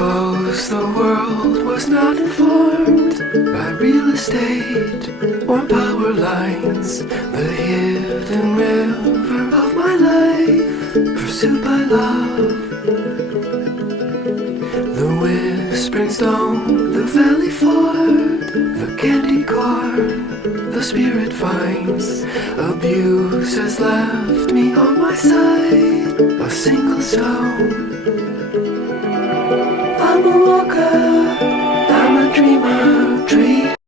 suppose the world was not informed by real estate or power lines. The hidden river of my life, pursued by love. The whispering stone, the valley ford, the candy corn, the spirit finds. Abuse has left me on my side, a single stone. I'm a walker.